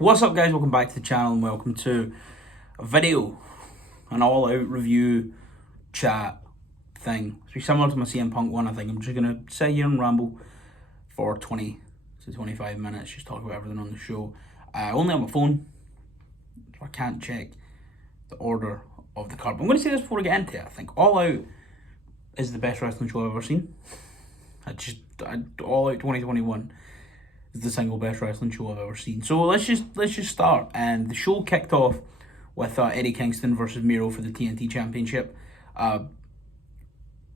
What's up, guys? Welcome back to the channel and welcome to a video, an all-out review chat thing. It's similar to my CM Punk one. I think I'm just gonna sit here and ramble for 20 to 25 minutes, just talk about everything on the show. Only on my phone, so I can't check the order of the card. But I'm going to say this before I get into it. I think All Out is the best wrestling show I've ever seen. All Out 2021 is the single best wrestling show I've ever seen. So let's just start. And the show kicked off with Eddie Kingston versus Miro for the TNT Championship.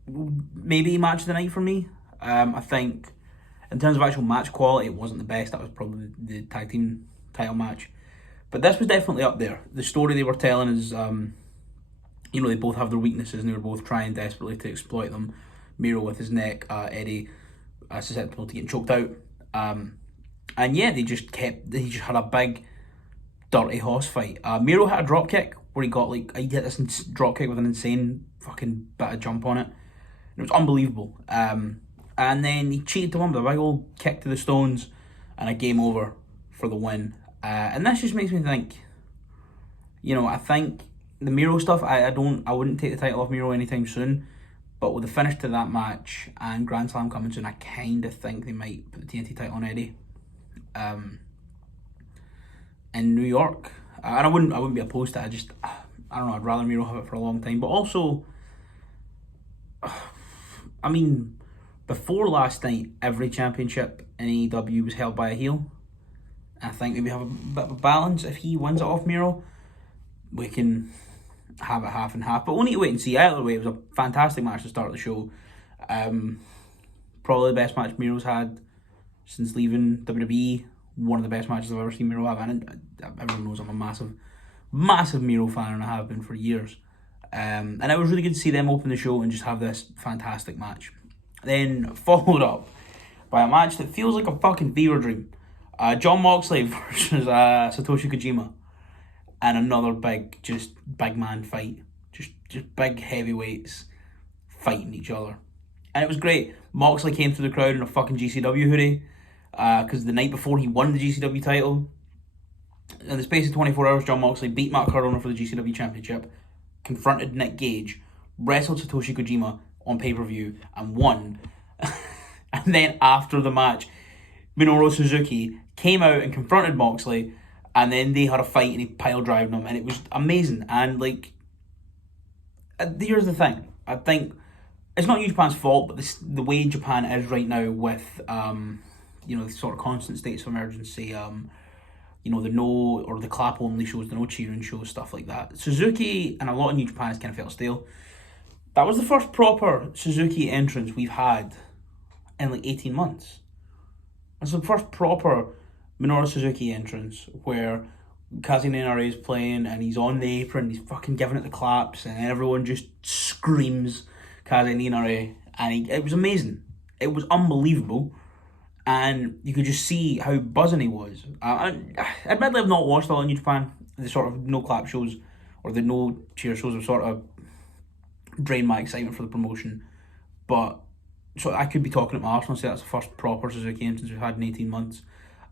Maybe match of the night for me. I think in terms of actual match quality, it wasn't the best. That was probably the tag team title match. But this was definitely up there. The story they were telling is, they both have their weaknesses and they were both trying desperately to exploit them. Miro with his neck, Eddie susceptible to getting choked out. And yeah, they just had a big dirty horse fight. Miro had a drop kick where he hit this drop kick with an insane fucking bit of jump on it. It was unbelievable. And then he cheated to him with a big old kick to the stones and a game over for the win. And this just makes me think, I think the Miro stuff, I wouldn't take the title off Miro anytime soon. But with the finish to that match and Grand Slam coming soon, I kind of think they might put the TNT title on Eddie. In New York. And I wouldn't be opposed to it. I don't know, I'd rather Miro have it for a long time. But also, before last night, every championship in AEW was held by a heel. I think maybe have a bit of a balance. If he wins it off Miro, we can have it half and half. But we'll need to wait and see. Either way, it was a fantastic match to start the show. Probably the best match Miro's had since leaving WWE. One of the best matches I've ever seen Miro have. And everyone knows I'm a massive Miro fan, and I have been for years. And it was really good to see them open the show and just have this fantastic match. Then followed up by a match that feels like a fucking fever dream. John Moxley versus Satoshi Kojima. And another big man fight. Just big heavyweights fighting each other. And it was great. Moxley came through the crowd in a fucking GCW hoodie. Because the night before he won the GCW title, in the space of 24 hours, John Moxley beat Matt Cardona for the GCW Championship, confronted Nick Gage, wrestled Satoshi Kojima on pay-per-view, and won. And then after the match, Minoru Suzuki came out and confronted Moxley, and then they had a fight and he pile-drived him, and it was amazing. And here's the thing. I think it's not New Japan's fault, but the way Japan is right now with the sort of constant states of emergency, the no or the clap only shows, the no cheering shows, stuff like that. Suzuki and a lot of New Japan has kind of felt stale. That was the first proper Suzuki entrance we've had in 18 months. It's the first proper Minoru Suzuki entrance where Kazune Inari is playing and he's on the apron, he's fucking giving it the claps, and everyone just screams Kazune Inari, and it was amazing. It was unbelievable. And you could just see how buzzing he was. Admittedly, I've not watched a lot of New Japan. The sort of no clap shows or the no cheer shows have sort of drained my excitement for the promotion. But so I could be talking at my arse and say that's the first proper Suzuki entrance we've had in 18 months.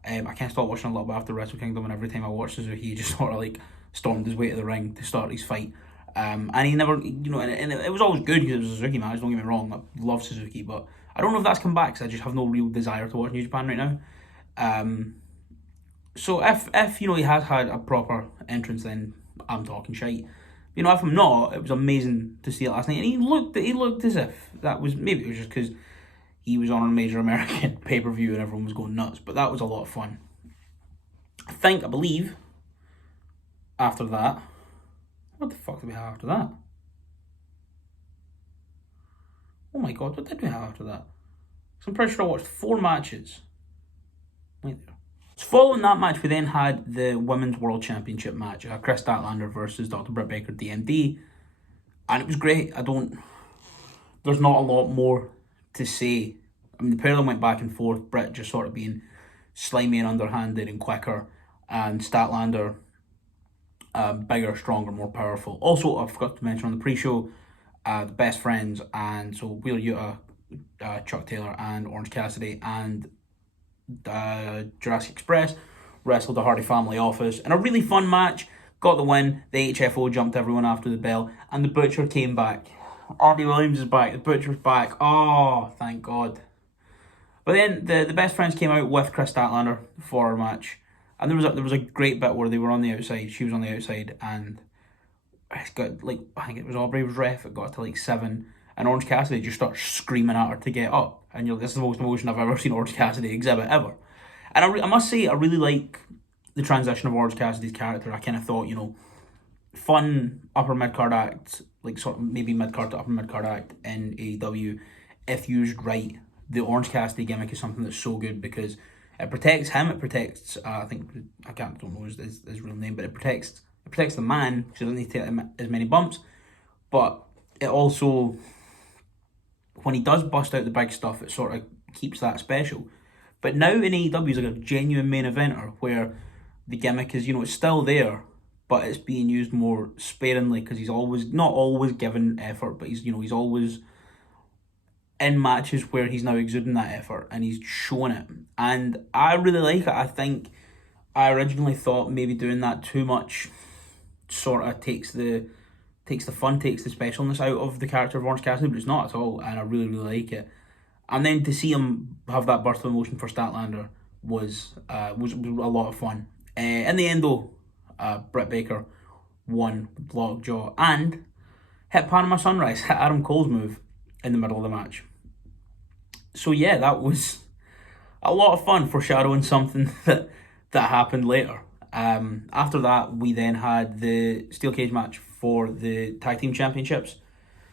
I can't stop watching a little bit after Wrestle Kingdom, and every time I watch Suzuki, he just sort of stormed his way to the ring to start his fight. And he never, and it was always good because it was a Suzuki match, don't get me wrong. I love Suzuki, but I don't know if that's come back because I just have no real desire to watch New Japan right now. So if he has had a proper entrance, then I'm talking shite. If I'm not, it was amazing to see it last night, and he looked as if maybe it was just because he was on a major American pay-per-view and everyone was going nuts, but that was a lot of fun. I believe after that, what the fuck did we have after that? Oh my god, what did we have after that? So I'm pretty sure I watched 4 matches. Right there. So following that match, we then had the Women's World Championship match. Chris Statlander versus Dr. Britt Baker, DMD. And it was great. There's not a lot more to say. The pair of them went back and forth. Britt just sort of being slimy and underhanded and quicker. And Statlander, bigger, stronger, more powerful. Also, I forgot to mention on the pre-show, the Best Friends, and so Wheeler Yuta, Chuck Taylor, and Orange Cassidy, and Jurassic Express wrestled the Hardy family office in a really fun match. Got the win. The HFO jumped everyone after the bell, and the Butcher came back. Andy Williams is back. The Butcher's back. Oh, thank God. But then the best friends came out with Chris Statlander for our match, and there was a great bit where they were on the outside. She was on the outside, and it got like, I think it was Aubrey was ref. It got to like 7, and Orange Cassidy just starts screaming at her to get up, and you're like, this is the most emotion I've ever seen Orange Cassidy exhibit ever. And I must say, I really like the transition of Orange Cassidy's character. I kind of thought, fun upper mid card act, like sort of maybe mid card to upper mid card act in AEW, if used right. The Orange Cassidy gimmick is something that's so good because it protects him. It protects I don't know his real name, but it protects the man because he doesn't need to take as many bumps. But it also, when he does bust out the big stuff, it sort of keeps that special. But now in AEW, he's like a genuine main eventer where the gimmick is, it's still there, but it's being used more sparingly because he's not always given effort, but he's always in matches where he's now exuding that effort and he's showing it. And I really like it. I think I originally thought maybe doing that too much sort of takes the fun, takes the specialness out of the character of Orange Cassidy, but it's not at all, and I really, really like it. And then to see him have that burst of emotion for Statlander was a lot of fun. In the end though, Britt Baker won with lockjaw and hit Panama Sunrise, hit Adam Cole's move in the middle of the match. So yeah, that was a lot of fun, foreshadowing something that happened later. After that, we then had the steel cage match for the tag team championships.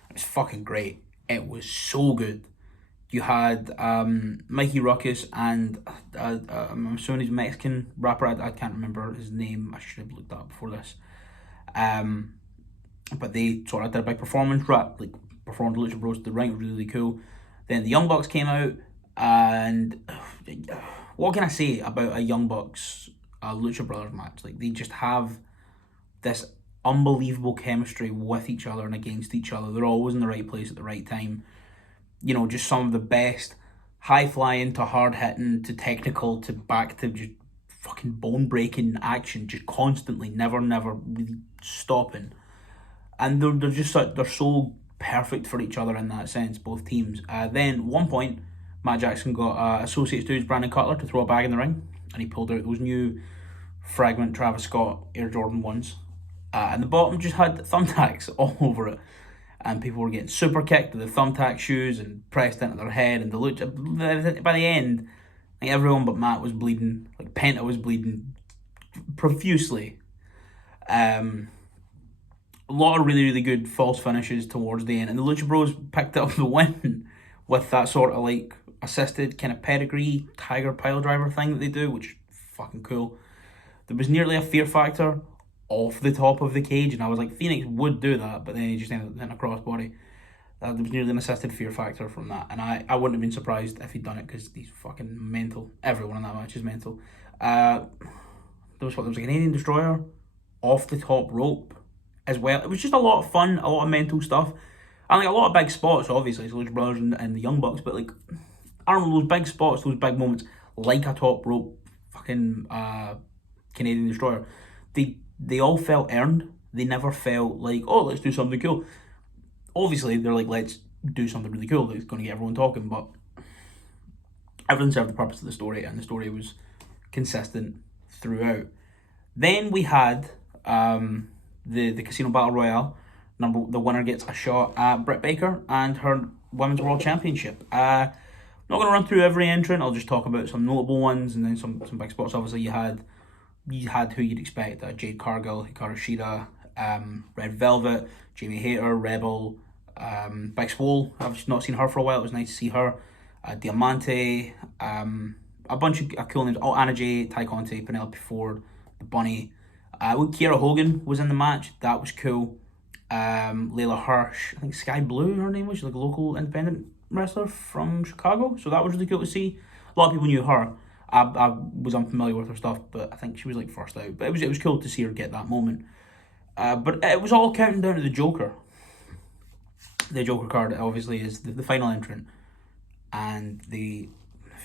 It was fucking great. It was so good. You had Mikey Ruckus and I'm assuming he's a Mexican rapper. I can't remember his name. I should have looked that up before this. But they sort of did a big performance rap, like performed Lucha Bros to the ring. It was really, really cool. Then the Young Bucks came out, and what can I say about a Young Bucks Lucha Brothers match? Like, they just have this unbelievable chemistry with each other and against each other. They're always in the right place at the right time. Just some of the best high-flying to hard-hitting to technical to back to just fucking bone-breaking action, just constantly, never really stopping. And they're so perfect for each other in that sense, both teams. Then, at one point, Matt Jackson got associates to his Brandon Cutler to throw a bag in the ring, and he pulled out those new Fragment Travis Scott Air Jordan 1s. And the bottom just had thumbtacks all over it. And people were getting super kicked with the thumbtack shoes and pressed into their head. And by the end, like, everyone but Matt was bleeding. Like, Penta was bleeding profusely. A lot of really, really good false finishes towards the end. And the Lucha Bros picked up the win with that sort of like assisted kind of pedigree tiger pile driver thing that they do, which is fucking cool. There was nearly a fear factor off the top of the cage, and I was like, Phoenix would do that, but then he just ended up hitting a crossbody. There was nearly an assisted fear factor from that, and I wouldn't have been surprised if he'd done it because he's fucking mental. Everyone in that match is mental. There was a Canadian Destroyer off the top rope as well. It was just a lot of fun, a lot of mental stuff, and like a lot of big spots. Obviously, it's Lucha Brothers and the Young Bucks, but like, I don't know, those big spots, those big moments, like a top rope fucking Canadian Destroyer, they all felt earned. They never felt like, oh, let's do something cool. Obviously, they're like, let's do something really cool that's going to get everyone talking, but everything served the purpose of the story, and the story was consistent throughout. Then we had the Casino Battle Royale. The winner gets a shot at Britt Baker and her Women's World Championship. Not going to run through every entrant. I'll just talk about some notable ones and then some big spots. Obviously, you had who you'd expect: Jade Cargill, Hikaru Shida, Red Velvet, Jamie Hayter, Rebel, Big Swole. I've not seen her for a while. It was nice to see her. Diamante, a bunch of cool names. Oh, Anna Jay, Ty Conte, Penelope Ford, the Bunny. Kiera Hogan was in the match. That was cool. Layla Hirsch, I think Sky Blue, her name was. She's like a local independent wrestler from Chicago. So that was really cool to see. A lot of people knew her. I was unfamiliar with her stuff, but I think she was like first out. But it was cool to see her get that moment. But it was all counting down to the Joker. The Joker card obviously is the final entrant, and if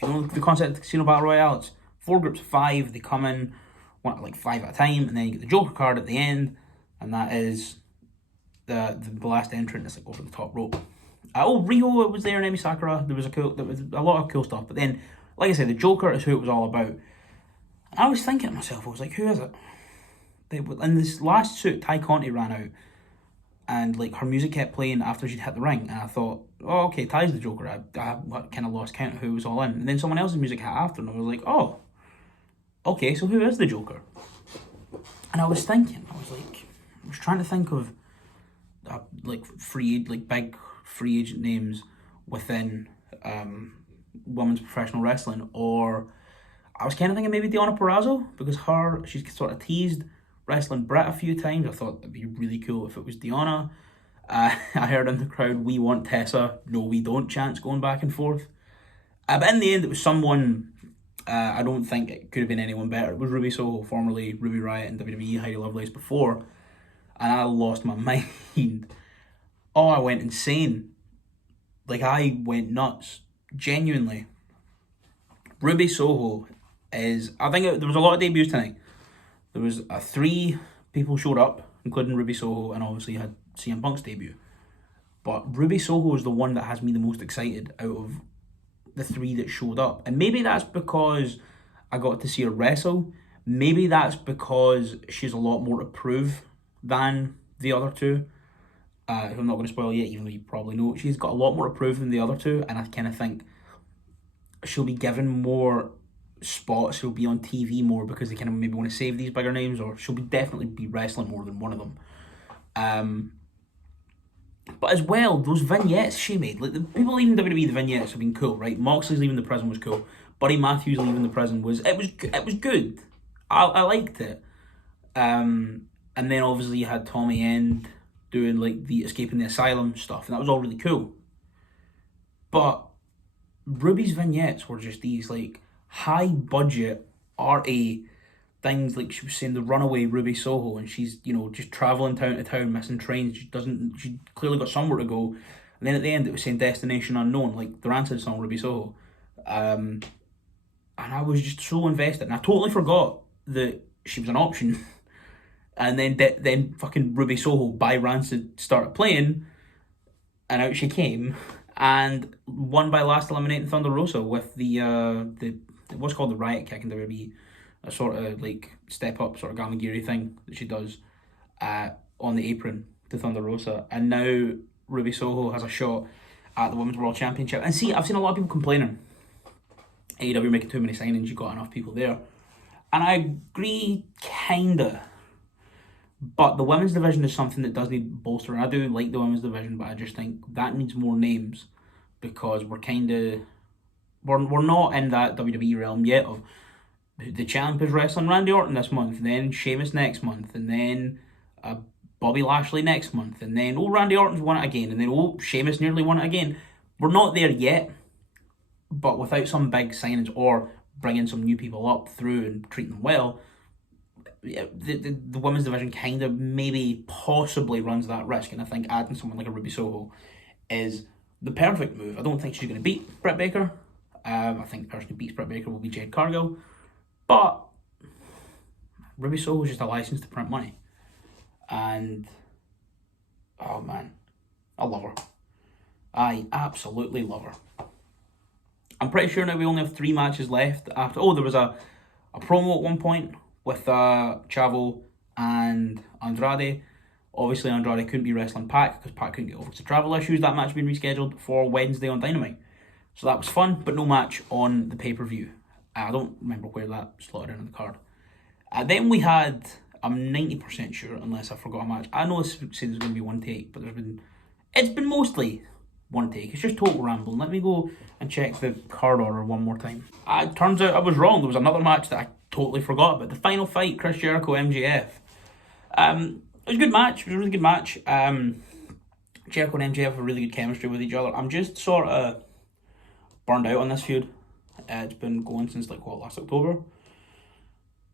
you know the concept of the Casino Battle Royale, it's 4 groups of 5. They come in, one like 5 at a time, and then you get the Joker card at the end, and that is the last entrant. It's like over the top rope. Rio was there, and Emi Sakura. There was a lot of cool stuff. But then, like I said, the Joker is who it was all about. And I was thinking to myself, I was like, who is it? In this last suit, Ty Conti ran out, and like her music kept playing after she'd hit the ring, and I thought, oh, okay, Ty's the Joker. I kind of lost count of who was all in, and then someone else's music hit after, and I was like, oh, okay, so who is the Joker? And I was trying to think of big free agent names within women's professional wrestling, or I was kind of thinking maybe Deonna Purrazzo, because she's sort of teased wrestling Brit a few times. I thought it'd be really cool if it was Deonna. I heard in the crowd, "We want Tessa, no we don't" chants going back and forth. But in the end, it was someone, I don't think it could have been anyone better. It was Ruby Soho, formerly Ruby Riott in WWE, Heidi Lovelace before, and I lost my mind. Oh, I went insane. Like, I went nuts. Genuinely. Ruby Soho is, I think there was a lot of debuts tonight. There was 3 people showed up, including Ruby Soho, and obviously had CM Punk's debut. But Ruby Soho is the one that has me the most excited out of the 3 that showed up. And maybe that's because I got to see her wrestle. Maybe that's because she's a lot more to prove than the other 2. I'm not going to spoil yet, even though you probably know. She's got a lot more to prove than the other 2, and I kind of think she'll be given more spots. She'll be on TV more because they kind of maybe want to save these bigger names, or she'll definitely be wrestling more than one of them. But as well, those vignettes she made, like the people leaving WWE, the vignettes have been cool, right? Moxley's leaving the prison was cool. Buddy Matthews leaving the prison was good. I liked it. And then obviously you had Tommy End doing like the escaping the asylum stuff, and that was all really cool. But Ruby's vignettes were just these like high budget arty things, like she was saying the runaway Ruby Soho, and she's, you know, just travelling town to town, missing trains. She clearly got somewhere to go. And then at the end it was saying destination unknown, like the Rancid song Ruby Soho. And I was just so invested, and I totally forgot that she was an option. And then fucking Ruby Soho by Rancid started playing, and out she came, and won by last eliminating Thunder Rosa with the what's called the riot kick in WWE, a sort of like step up sort of Gamagiri thing that she does on the apron to Thunder Rosa. And now Ruby Soho has a shot at the Women's World Championship. And see, I've seen a lot of people complaining AEW making too many signings, you got enough people there, and I agree kinda. But the women's division is something that does need bolstering. I do like the women's division, but I just think that needs more names, because we're not in that WWE realm yet of the champ is wrestling Randy Orton this month, and then Sheamus next month, and then Bobby Lashley next month, and then Randy Orton's won it again, and then Sheamus nearly won it again. We're not there yet, but without some big signings or bringing some new people up through and treating them well, the women's division kind of maybe possibly runs that risk. And I think adding someone like a Ruby Soho is the perfect move. I don't think she's going to beat Britt Baker. I think the person who beats Britt Baker will be Jade Cargill. But Ruby Soho is just a license to print money. And, oh man, I love her. I absolutely love her. I'm pretty sure now we only have 3 matches left after. Oh, there was a promo at one point with Chavo and Andrade. Obviously, Andrade couldn't be wrestling Pac because Pac couldn't get over to travel issues. That match had been rescheduled for Wednesday on Dynamite. So that was fun, but no match on the pay-per-view. I don't remember where that slotted in on the card. Then we had, I'm 90% sure, unless I forgot a match. I know this said there's going to be one take, but it's been mostly one take. It's just total rambling. Let me go and check the card order one more time. It turns out I was wrong. There was another match that I totally forgot about. The final fight, Chris Jericho, MJF. It was a good match. It was a really good match. Jericho and MJF have a really good chemistry with each other. I'm just sort of burned out on this feud. It's been going since last October.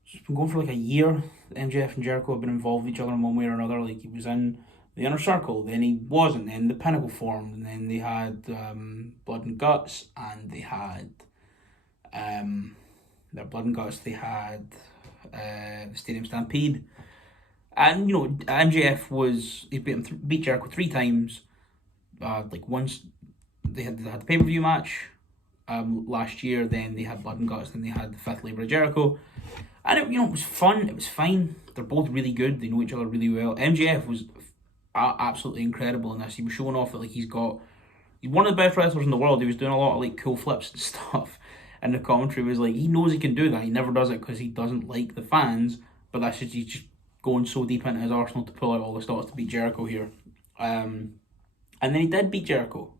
It's been going for like a year. MJF and Jericho have been involved with each other in one way or another. Like, he was in the Inner Circle, then he wasn't, then the Pinnacle formed, and then they had Blood and Guts, and they had their Blood and Guts, they had the Stadium Stampede. And, MJF he beat Jericho 3 times. Once they had the pay-per-view match last year, then they had Blood and Guts, then they had the 5th Labor of Jericho. And it was fun, it was fine. They're both really good, they know each other really well. MJF was absolutely incredible in this. He was showing off that he's one of the best wrestlers in the world. He was doing a lot of cool flips and stuff. And the commentary was he knows he can do that. He never does it because he doesn't like the fans, but he's just going so deep into his arsenal to pull out all the stops to beat Jericho here. And then he did beat Jericho.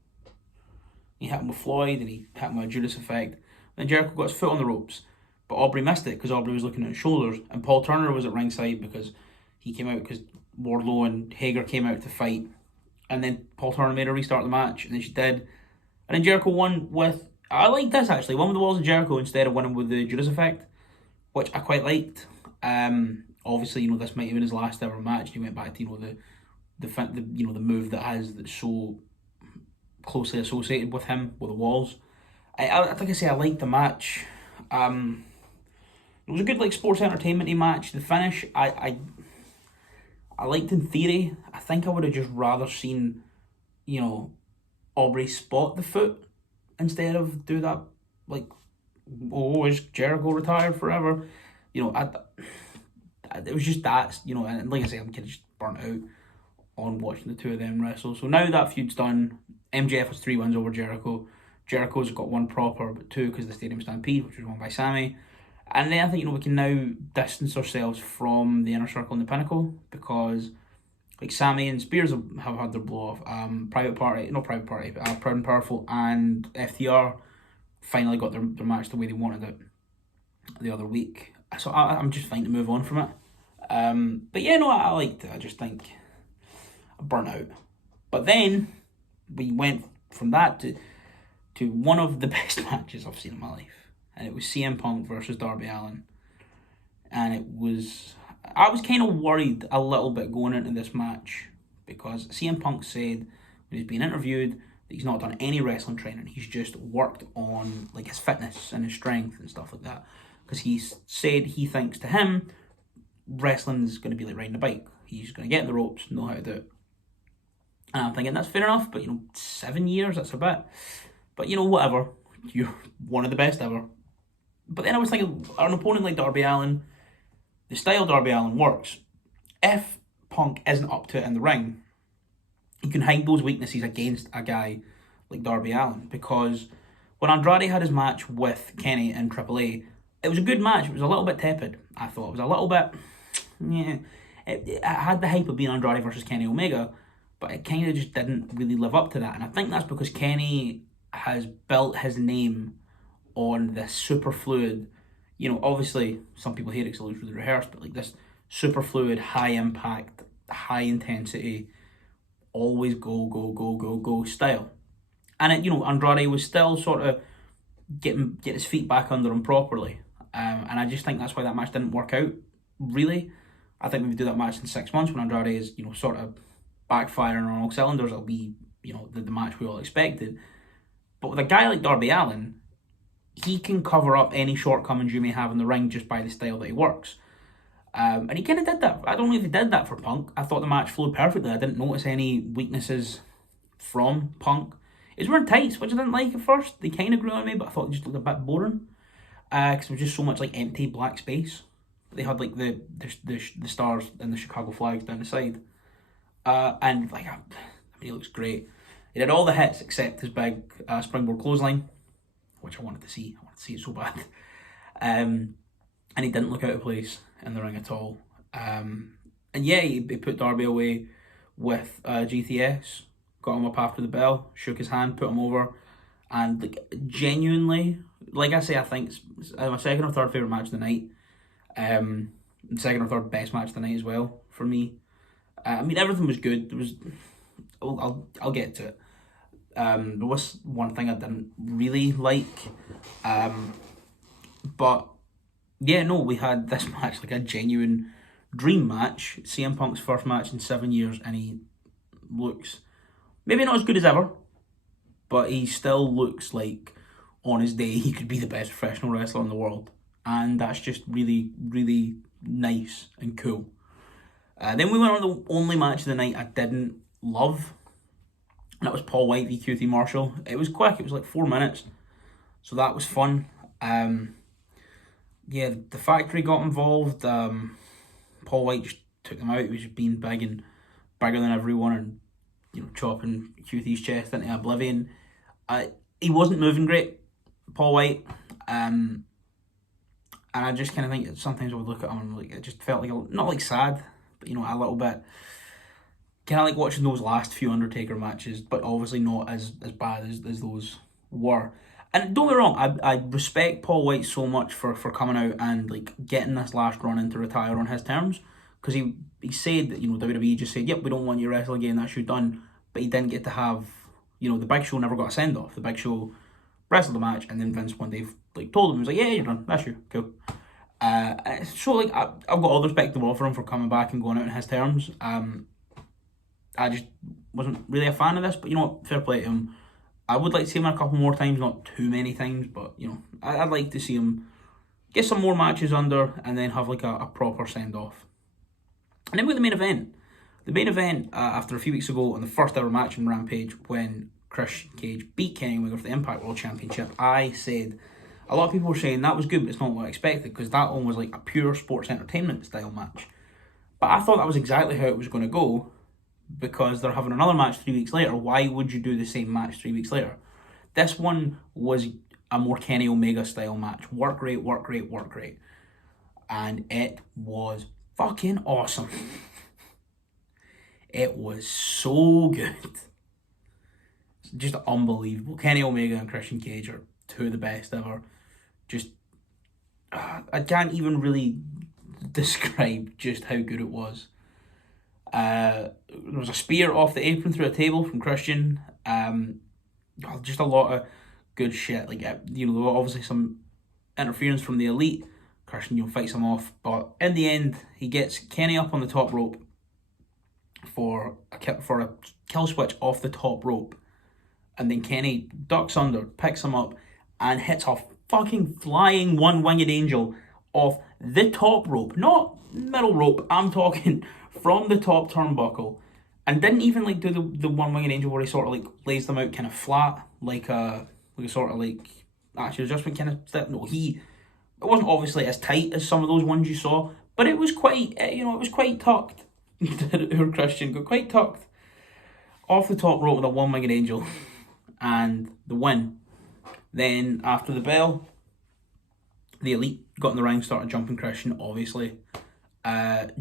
He hit him with Floyd and he hit him with a Judas effect. Then Jericho got his foot on the ropes, but Aubrey missed it because Aubrey was looking at his shoulders, and Paul Turner was at ringside because he came out because Wardlow and Hager came out to fight, and then Paul Turner made her restart the match, and then she did. And then Jericho won with, I like this actually, won with the Walls of Jericho instead of winning with the Judas effect, which I quite liked. Obviously, this might have been his last ever match. He went back to the move that's so closely associated with him, with the Walls. I think I say I liked the match. It was a good sports entertainment-y match. The finish, I liked in theory. I think I would have just rather seen, Aubrey spot the foot instead of do that, is Jericho retired forever? It was just that, and like I say, I'm kind of just burnt out on watching the two of them wrestle. So now that feud's done, MJF has 3 wins over Jericho. Jericho's got 1 proper, but 2 because of the Stadium Stampede, which was won by Sammy. And then I think, we can now distance ourselves from the Inner Circle and the Pinnacle, because Sammy and Spears have had their blow off. Proud and Powerful and FTR finally got their match the way they wanted it the other week. So I'm just fine to move on from it. But yeah, no, I liked it. I just think I burnt out. But then we went from that to one of the best matches I've seen in my life. And it was CM Punk versus Darby Allin. And I was kind of worried a little bit going into this match, because CM Punk said when he's being interviewed that he's not done any wrestling training. He's just worked on his fitness and his strength and stuff like that. Because he said he thinks to him, wrestling is going to be like riding a bike. He's going to get in the ropes, know how to do it. And I'm thinking that's fair enough, but 7 years, that's a bit. But whatever. You're one of the best ever. But then I was thinking, an opponent like Darby Allin, the style Darby Allin works. If Punk isn't up to it in the ring, he can hide those weaknesses against a guy like Darby Allin. Because when Andrade had his match with Kenny in AAA, it was a good match. It was a little bit tepid, I thought. It was a little bit, it had the hype of being Andrade versus Kenny Omega, but it kind of just didn't really live up to that. And I think that's because Kenny has built his name on this super fluid, obviously some people hate it because it looks really rehearsed, but this super fluid, high impact, high intensity, always go style. And Andrade was still sort of getting his feet back under him properly. And I just think that's why that match didn't work out, really. I think when we do that match in 6 months, when Andrade is, sort of backfiring on all cylinders, it'll be, the match we all expected. But with a guy like Darby Allin, he can cover up any shortcomings you may have in the ring just by the style that he works. And he kind of did that. I don't know if he did that for Punk. I thought the match flowed perfectly. I didn't notice any weaknesses from Punk. He was wearing tights, which I didn't like at first. They kind of grew on me, but I thought it just looked a bit boring. Because it was just so much empty black space. They had the stars and the Chicago flags down the side. And he looks great. He did all the hits except his big springboard clothesline, which I wanted to see. I wanted to see it so bad. And he didn't look out of place in the ring at all. And yeah, he put Darby away with GTS, got him up after the bell, shook his hand, put him over, and genuinely, like I say, I think it's my second or third favourite match of the night. Second or third best match of the night as well for me. Everything was good. There was, I'll get to it. There was one thing I didn't really like, but yeah, no, we had this match a genuine dream match. CM Punk's first match in 7 years, and he looks maybe not as good as ever, but he still looks like on his day he could be the best professional wrestler in the world. and that's just really, really nice and cool. Then we went on the only match of the night I didn't love, and that was Paul White v QT Marshall. It was quick, it was like 4 minutes, so that was fun. Yeah, the factory got involved. Paul White just took them out. He was just being big and bigger than everyone, and chopping QT's chest into oblivion. He wasn't moving great, Paul White, and I just kind of think that sometimes I would look at him and like it just felt like not like sad, but a little bit kind of like watching those last few Undertaker matches, but obviously not as bad as those were. And don't get me wrong, I respect Paul White so much for coming out and like getting this last run in to retire on his terms, because he said that WWE just said, yep, we don't want you to wrestle again, that's you done, but he didn't get to have, the Big Show never got a send off. The Big Show wrestled the match, and then Vince one day like told him, he was like, yeah, you're done, that's you, cool. So like I've got all the respect in the world for him for coming back and going out on his terms. I just wasn't really a fan of this, but fair play to him. I would like to see him a couple more times, not too many times, but I'd like to see him get some more matches under and then have like a proper send off. And then we got the main event. The main event, after a few weeks ago on the first ever match in Rampage when Christian Cage beat Kenny Omega for the Impact World Championship, I said, a lot of people were saying that was good, but it's not what I expected, because that one was like a pure sports entertainment style match. But I thought that was exactly how it was going to go, because they're having another match 3 weeks later. Why would you do the same match 3 weeks later? This one was a more Kenny Omega style match. Work rate, work rate, work rate. And it was fucking awesome. It was so good. Just unbelievable. Kenny Omega and Christian Cage are two of the best ever. Just, I can't even really describe just how good it was. There was a spear off the apron through a table from Christian. Just a lot of good shit. Like, there was obviously some interference from the Elite. Christian, fights him off, but in the end, he gets Kenny up on the top rope for a kill switch off the top rope, and then Kenny ducks under, picks him up, and hits a fucking flying one-winged angel off the top rope, not middle rope. I'm talking from the top turnbuckle, and didn't even like do the one-winged angel where he sort of like lays them out kind of flat, like a sort of like actual adjustment kind of step. No, it wasn't obviously as tight as some of those ones you saw, but it was quite, it was quite tucked. Her Christian got quite tucked off the top rope with a one-winged angel, and the win. Then after the bell, the Elite got in the ring, started jumping Christian, obviously.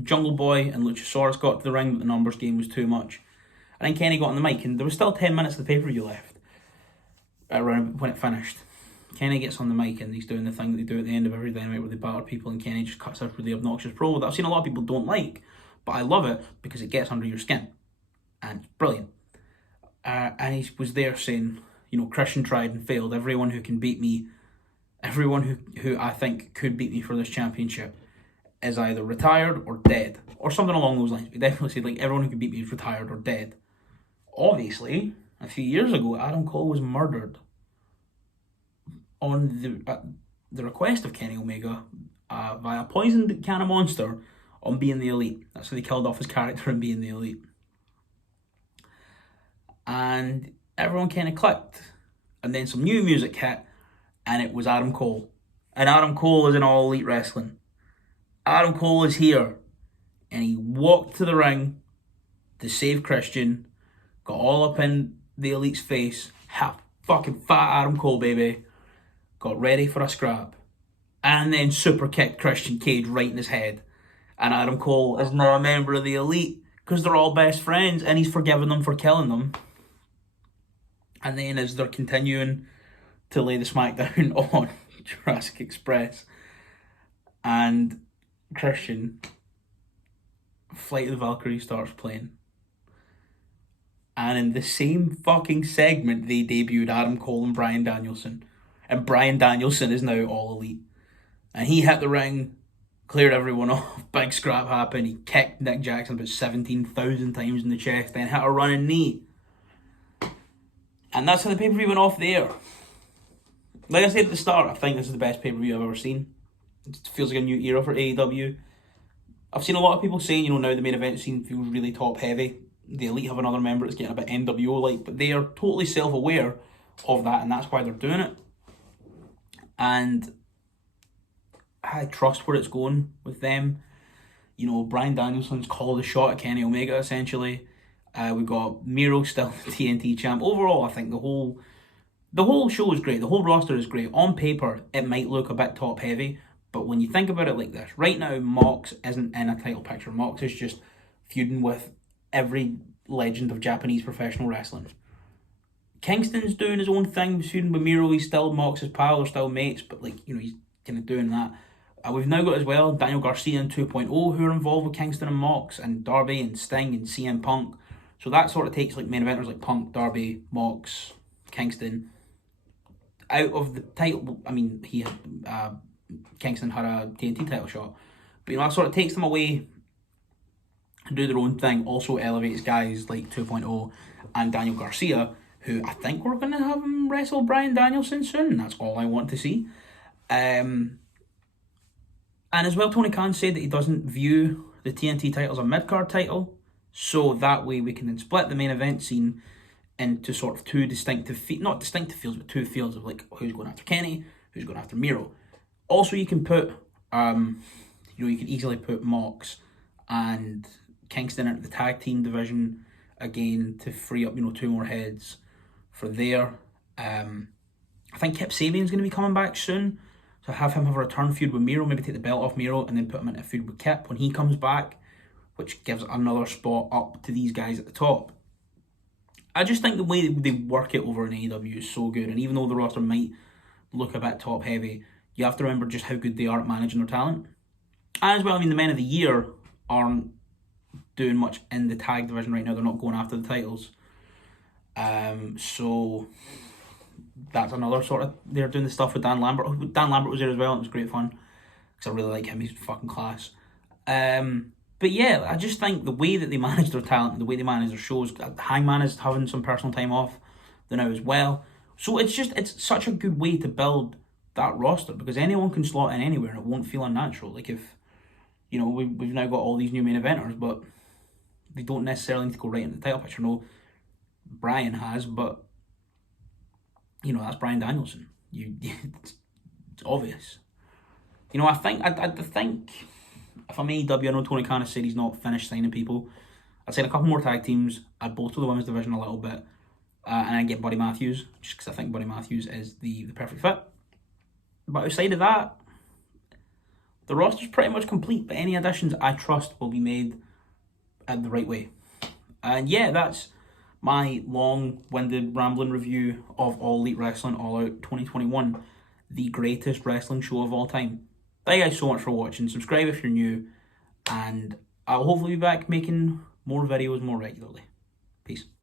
Jungle Boy and Luchasaurus got to the ring, but the numbers game was too much. And then Kenny got on the mic, and there was still 10 minutes of the pay-per-view left around when it finished. Kenny gets on the mic, and he's doing the thing that they do at the end of every Dynamite where they batter people, and Kenny just cuts out a really obnoxious promo that I've seen a lot of people don't like, but I love it because it gets under your skin. And it's brilliant. And he was there saying, Christian tried and failed. Everyone who can beat me, everyone who I think could beat me for this championship is either retired or dead, or something along those lines. He definitely said, like, everyone who could beat me is retired or dead. Obviously, a few years ago, Adam Cole was murdered on the request of Kenny Omega via a poisoned can of Monster on Being the Elite. That's how they killed off his character in Being the Elite. And everyone kind of clicked. And then some new music hit, and it was Adam Cole. And Adam Cole is in All Elite Wrestling. Adam Cole is here. And he walked to the ring to save Christian, got all up in the Elite's face, fucking fat Adam Cole, baby, got ready for a scrap, and then super kicked Christian Cage right in his head. And Adam Cole is now a member of the Elite because they're all best friends, and he's forgiven them for killing them. And then as they're continuing to lay the smackdown on Jurassic Express and Christian, Flight of the Valkyrie starts playing. And in the same fucking segment, they debuted Adam Cole and Bryan Danielson. And Bryan Danielson is now All Elite. And he hit the ring, cleared everyone off, big scrap happened. He kicked Nick Jackson about 17,000 times in the chest, then hit a running knee. And that's how the pay-per-view went off there. Like I said at the start, I think this is the best pay-per-view I've ever seen. It feels like a new era for AEW. I've seen a lot of people saying, you know, now the main event scene feels really top heavy. The Elite have another member that's getting a bit NWO like, but they are totally self-aware of that, and that's why they're doing it. And I trust where it's going with them. You know, Bryan Danielson's called a shot at Kenny Omega, essentially. We've got Miro still the TNT champ. Overall, I think the whole show is great. The whole roster is great. On paper, it might look a bit top heavy, but when you think about it like this, right now, Mox isn't in a title picture. Mox is just feuding with every legend of Japanese professional wrestling. Kingston's doing his own thing, feuding with Miro. He's still Mox's pal, they're still mates, but like, you know, he's kind of doing that. We've now got as well Daniel Garcia and 2.0 who are involved with Kingston and Mox, and Darby and Sting and CM Punk. So that sort of takes like main eventers like Punk, Darby, Mox, Kingston out of the title. I mean, Kingston had a TNT title shot, but you know, that sort of takes them away to do their own thing. Also elevates guys like 2.0 and Daniel Garcia, who I think we're going to have him wrestle Bryan Danielson soon. That's all I want to see. And as well, Tony Khan said that he doesn't view the TNT title as a mid-card title, so that way we can then split the main event scene into sort of two distinctive, not distinctive fields, but two fields of like who's going after Kenny, who's going after Miro. Also, you can put, you can easily put Mox and Kingston into the tag team division again to free up, two more heads for there. I think Kip Sabian's going to be coming back soon. So have him have a return feud with Miro, maybe take the belt off Miro and then put him into a feud with Kip when he comes back, which gives another spot up to these guys at the top. I just think the way they work it over in AEW is so good, and even though the roster might look a bit top heavy, you have to remember just how good they are at managing their talent. And as well, I mean, the Men of the Year aren't doing much in the tag division right now. They're not going after the titles. So that's another sort of, they're doing the stuff with Dan Lambert. Dan Lambert was there as well, and it was great fun because I really like him. He's fucking class. But yeah, I just think the way that they manage their talent, the way they manage their shows, Hangman is having some personal time off there now as well. So it's such a good way to build that roster, because anyone can slot in anywhere and it won't feel unnatural. Like if, we've now got all these new main eventers, but they don't necessarily need to go right into the title picture. No, Brian has, but that's Bryan Danielson. It's obvious. I think if I'm AEW, I know Tony Khan has said he's not finished signing people. I'd sign a couple more tag teams. I'd bolster the women's division a little bit, and I'd get Buddy Matthews, just because I think Buddy Matthews is the perfect fit. But outside of that, the roster's pretty much complete. But any additions I trust will be made in the right way. And yeah, that's my long-winded rambling review of All Elite Wrestling All Out 2021, the greatest wrestling show of all time. Thank you guys so much for watching. Subscribe if you're new, and I'll hopefully be back making more videos more regularly. Peace.